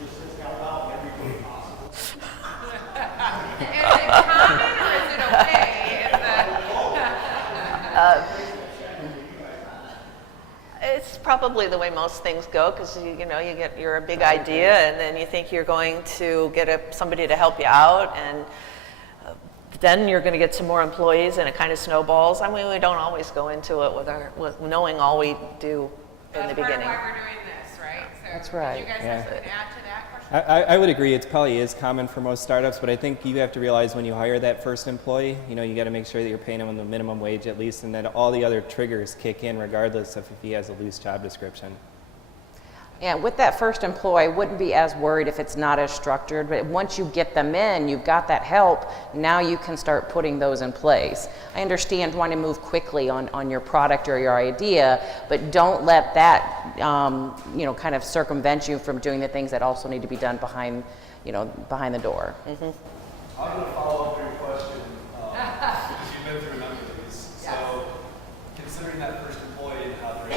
Is it common or is it okay? It's probably the way most things go, because you're a big idea, and then you think you're going to get somebody to help you out, and then you're going to get some more employees, and it kind of snowballs. I mean, we don't always go into it with knowing all we do in the beginning. That's part of why we're doing this, right? So That's right. You guys have something to add to that question? I would agree. It probably is common for most startups, but I think you have to realize when you hire that first employee, you got to make sure that you're paying him the minimum wage at least, and that all the other triggers kick in regardless of if he has a loose job description. Yeah, with that first employee, I wouldn't be as worried if it's not as structured, but once you get them in, you've got that help, now you can start putting those in place. I understand wanting to move quickly on your product or your idea, but don't let that kind of circumvent you from doing the things that also need to be done behind the door. I'm going to follow up your question because you've been through a number of these. Yes. So, considering that first employee and how they're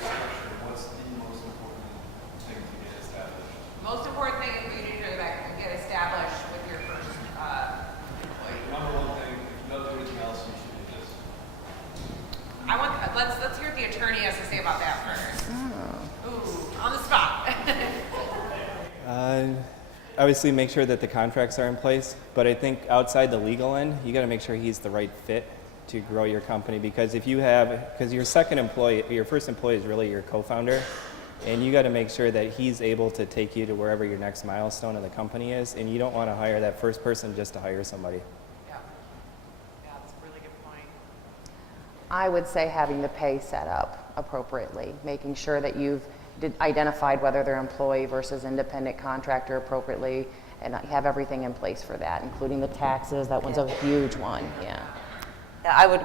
structured, what's the most important thing to get established? Most important thing for you to do that can get established with your first employee. Number one thing, if you don't do anything else, you should do this. Let's hear what the attorney has to say about that first. Ooh, on the spot. Obviously, make sure that the contracts are in place, but I think outside the legal end, you got to make sure he's the right fit to grow your company, because because your first employee is really your co-founder, and you got to make sure that he's able to take you to wherever your next milestone of the company is, and you don't want to hire that first person just to hire somebody. Yeah, that's a really good point. I would say having the pay set up appropriately, making sure that you've identified whether they're employee versus independent contractor appropriately, and have everything in place for that, including the taxes. That one's a huge one. Yeah. Yeah, I would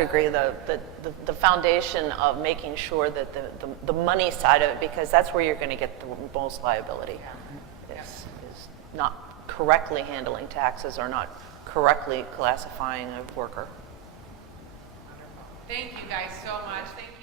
agree. The foundation of making sure that the money side of it, because that's where you're going to get the most liability, is not correctly handling taxes or not correctly classifying a worker. Wonderful. Thank you guys so much. Thank you.